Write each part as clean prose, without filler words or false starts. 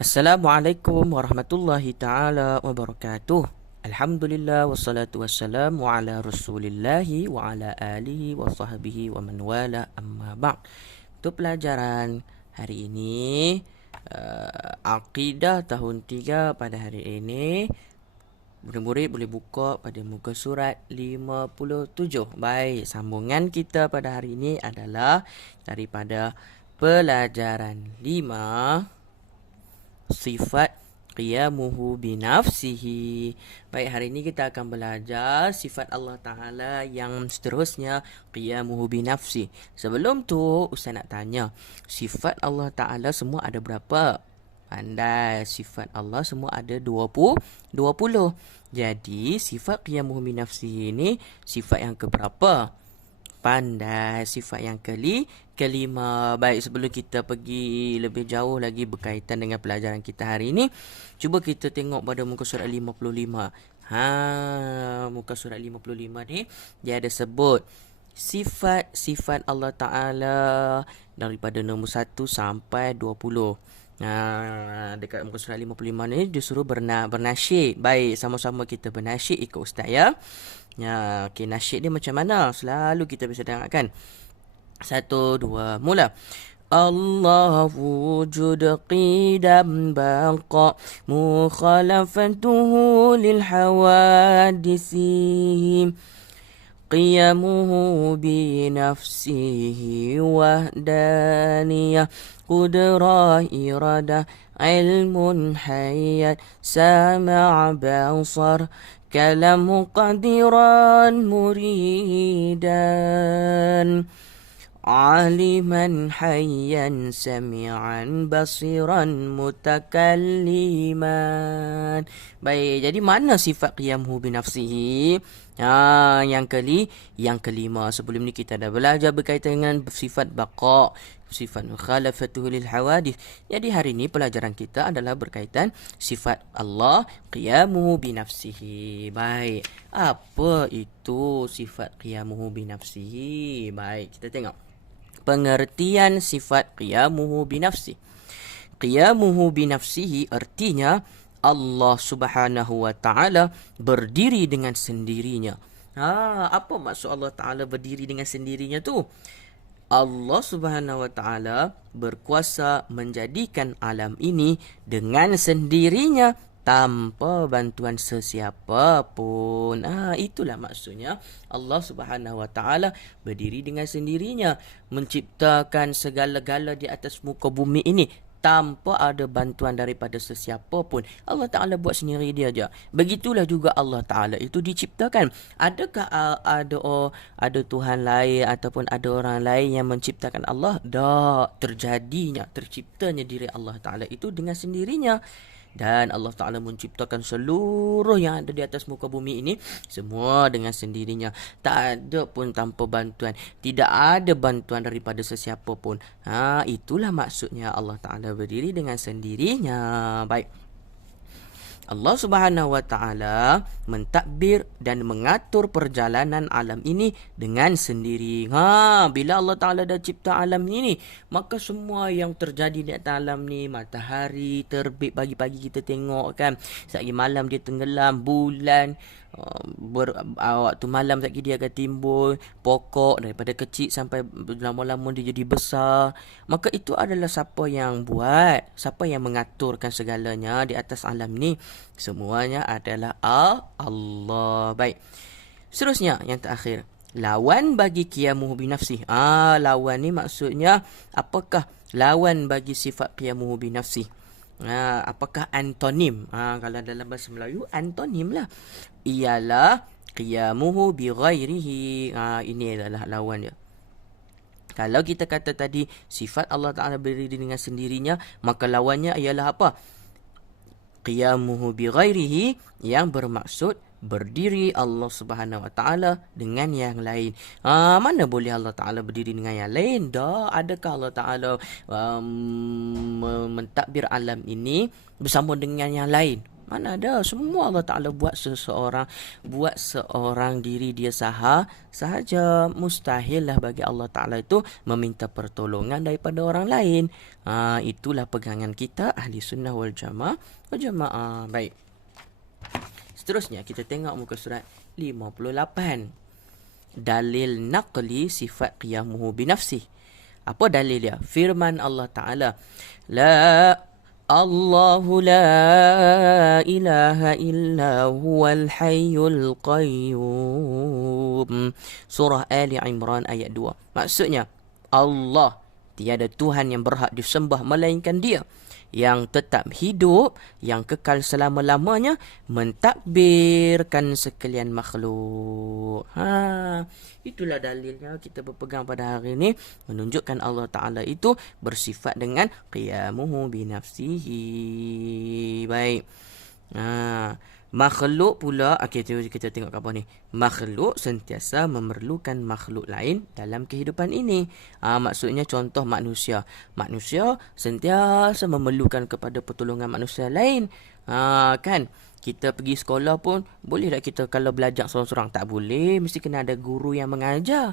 Assalamualaikum warahmatullahi taala wabarakatuh. Alhamdulillah wassalatu wassalamu ala Rasulillahi wa ala alihi wa sahbihi wa man wala amma ba'd. Untuk pelajaran hari ini akidah tahun 3 pada hari ini murid-murid boleh buka pada muka surat 57. Baik, sambungan kita pada hari ini adalah daripada pelajaran 5 sifat qiyamuhu binafsihi. Baik, hari ini kita akan belajar sifat Allah Ta'ala yang seterusnya, qiyamuhu binafsi. Sebelum tu, Ustaz nak tanya, sifat Allah Ta'ala semua ada berapa? Pandai, sifat Allah semua ada 20. Jadi, sifat qiyamuhu binafsihi ini sifat yang keberapa? Pandai, sifat yang kelima. Baik, sebelum kita pergi lebih jauh lagi berkaitan dengan pelajaran kita hari ini, cuba kita tengok pada muka surat 55. Muka surat 55 ni dia ada sebut sifat-sifat Allah Ta'ala daripada nombor 1 sampai 20. Dekat muka surat 55 ni dia suruh bernasyid. Baik, sama-sama kita bernasyid ikut ustaz ya. Okay, nasyid dia macam mana? Selalu kita bisa dengarkan. 1, 2, mula. Allah wujud qidam baqa mukhalafatuhu lil hawadisi qiyamuhu bi nafsihi wahdaniyah qudrah iradah ilmun hayat sama' basar kalam qadiran muridan aliman hayyan sami'an basiran mutakalliman. Baik, jadi mana sifat qiyamhu binafsihi? Yang kelima. Sebelum ni kita dah belajar berkaitan dengan sifat baqa, sifat mukhalafatuhu lil hawadith. Jadi hari ni pelajaran kita adalah berkaitan sifat Allah qiyamuhu binafsihi. Baik, apa itu sifat qiyamuhu binafsihi? Baik, kita tengok pengertian sifat qiyamuhu binafsi. Qiyamuhu binafsihi artinya Allah Subhanahu wa taala berdiri dengan sendirinya. Apa maksud Allah Taala berdiri dengan sendirinya tu? Allah Subhanahu wa taala berkuasa menjadikan alam ini dengan sendirinya tanpa bantuan sesiapa pun. Itulah maksudnya Allah Subhanahu wa taala berdiri dengan sendirinya, menciptakan segala-gala di atas muka bumi ini tanpa ada bantuan daripada sesiapa pun. Allah Ta'ala buat sendiri dia aja. Begitulah juga Allah Ta'ala itu diciptakan. Adakah ada Tuhan lain ataupun ada orang lain yang menciptakan Allah? Tak. Terciptanya diri Allah Ta'ala itu dengan sendirinya. Dan Allah Ta'ala menciptakan seluruh yang ada di atas muka bumi ini semua dengan sendirinya. Tak ada pun tanpa bantuan. Tidak ada bantuan daripada sesiapa pun. Itulah maksudnya Allah Ta'ala berdiri dengan sendirinya. Baik, Allah Subhanahu wa taala mentadbir dan mengatur perjalanan alam ini dengan sendiri. Bila Allah Taala dah cipta alam ini, maka semua yang terjadi di atas alam ni, matahari terbit pagi-pagi kita tengok kan, sekali malam dia tenggelam, bulan waktu malam sekali dia akan timbul, pokok daripada kecil sampai lama-lama dia jadi besar. Maka itu adalah siapa yang buat, siapa yang mengaturkan segalanya di atas alam ni? Semuanya adalah Allah. Baik, seterusnya yang terakhir, lawan bagi qiyamuhu binafsih. Lawan ni maksudnya apakah lawan bagi sifat qiyamuhu binafsih? Apakah antonim? Kalau dalam bahasa Melayu, antonim lah ialah qiyamuhu bi ghairihi. Ini adalah lawan dia. Kalau kita kata tadi sifat Allah Ta'ala berdiri dengan sendirinya, maka lawannya ialah apa? Qiyamuhu bi ghairihi, yang bermaksud berdiri Allah Subhanahu wa taala dengan yang lain. Mana boleh Allah Taala berdiri dengan yang lain? Adakah Allah Taala mentadbir alam ini bersama dengan yang lain? Mana ada, semua Allah Ta'ala buat seorang diri dia sahaja. Mustahil lah bagi Allah Ta'ala itu meminta pertolongan daripada orang lain. Itulah pegangan kita ahli sunnah wal jamaah. Baik. Seterusnya kita tengok muka surat 58. Dalil naqli sifat qiyamuhu binafsih. Apa dalil dia? Firman Allah Ta'ala, Allahu la ilaha illa huwal hayyul qayyum. Surah Ali Imran ayat 2. Maksudnya, Allah, tiada Tuhan yang berhak disembah melainkan Dia, yang tetap hidup, yang kekal selama-lamanya, mentadbirkan sekalian makhluk. Itulah dalilnya kita berpegang pada hari ini, menunjukkan Allah Ta'ala itu bersifat dengan qiyamuhu binafsihi. Baik. Makhluk pula, kita tengok apa ni. Makhluk sentiasa memerlukan makhluk lain dalam kehidupan ini. Maksudnya contoh manusia. Manusia sentiasa memerlukan kepada pertolongan manusia lain. Kan? Kita pergi sekolah pun, boleh tak kita kalau belajar seorang-seorang? Tak boleh, mesti kena ada guru yang mengajar.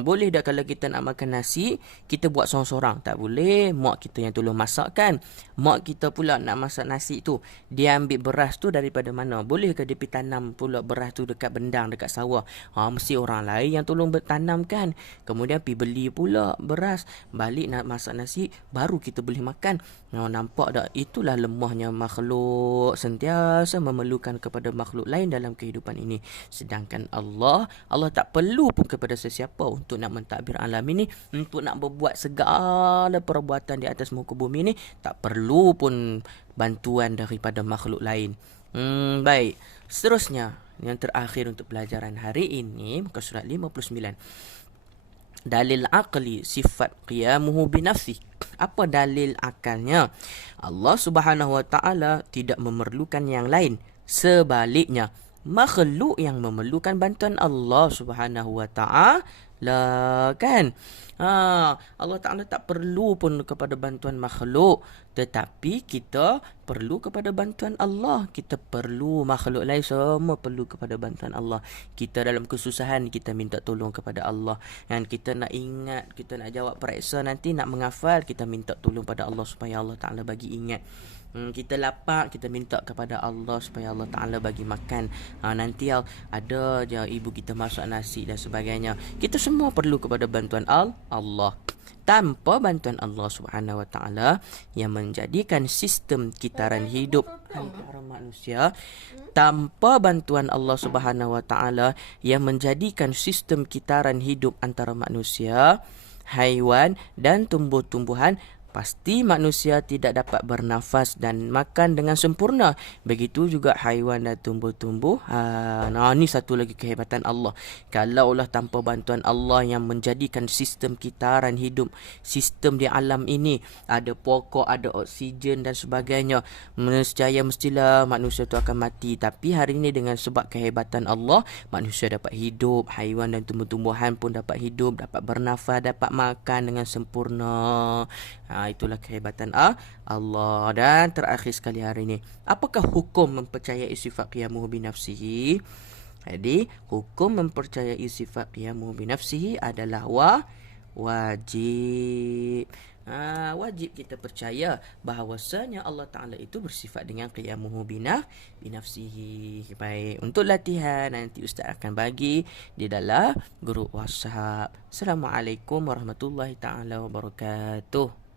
Boleh tak kalau kita nak makan nasi, kita buat seorang-seorang? Tak boleh, mak kita yang tolong masak kan. Mak kita pula nak masak nasi tu, dia ambil beras tu daripada mana? Boleh ke dia pergi tanam pula beras tu dekat bendang, dekat sawah? Mesti orang lain yang tolong bertanam kan. Kemudian pergi beli pula beras, balik nak masak nasi, baru kita boleh makan. Nampak tak? Itulah lemahnya makhluk, sentiasa memerlukan kepada makhluk lain dalam kehidupan ini. Sedangkan Allah tak perlu pun kepada sesiapa untuk nak mentadbir alam ini, untuk nak berbuat segala perbuatan di atas muka bumi ini. Tak perlu pun bantuan daripada makhluk lain. Baik. Seterusnya, yang terakhir untuk pelajaran hari ini, muka surat 59. Dalil aqli sifat qiyamuhu binafsih. Apa dalil akalnya? Allah Subhanahu Wa Ta'ala tidak memerlukan yang lain. Sebaliknya, makhluk yang memerlukan bantuan Allah Subhanahu Wa Ta'ala, kan? Allah Ta'ala tak perlu pun kepada bantuan makhluk, tetapi kita perlu kepada bantuan Allah. Kita perlu, makhluk lain semua perlu kepada bantuan Allah. Kita dalam kesusahan, kita minta tolong kepada Allah. Dan kita nak ingat, kita nak jawab periksa nanti, nak menghafal, kita minta tolong pada Allah supaya Allah Ta'ala bagi ingat. Kita lapar, kita minta kepada Allah supaya Allah Ta'ala bagi makan. Nanti ada je ibu kita masak nasi dan sebagainya. Kita semua perlu kepada bantuan Allah. Tanpa bantuan Allah Subhanahu Wa Ta'ala yang menjadikan sistem kitaran hidup antara manusia, tanpa bantuan Allah Subhanahu Wa Ta'ala yang menjadikan sistem kitaran hidup antara manusia, haiwan dan tumbuh-tumbuhan, pasti manusia tidak dapat bernafas dan makan dengan sempurna. Begitu juga haiwan dan tumbuh-tumbuhan. Ini satu lagi kehebatan Allah. Kalaulah tanpa bantuan Allah yang menjadikan sistem kitaran hidup, sistem di alam ini, ada pokok, ada oksigen dan sebagainya, nescaya mestilah manusia itu akan mati. Tapi hari ini dengan sebab kehebatan Allah, manusia dapat hidup, haiwan dan tumbuh-tumbuhan pun dapat hidup, dapat bernafas, dapat makan dengan sempurna. Itulah kehebatan Allah. Dan terakhir sekali hari ini, apakah hukum mempercayai sifat qiyamuhu binafsihi? Jadi, hukum mempercayai sifat qiyamuhu binafsihi adalah wajib. Wajib kita percaya bahawasanya Allah Ta'ala itu bersifat dengan qiyamuhu binafsihi. Baik, untuk latihan nanti Ustaz akan bagi di dalam grup WhatsApp. Assalamualaikum warahmatullahi ta'ala wabarakatuh.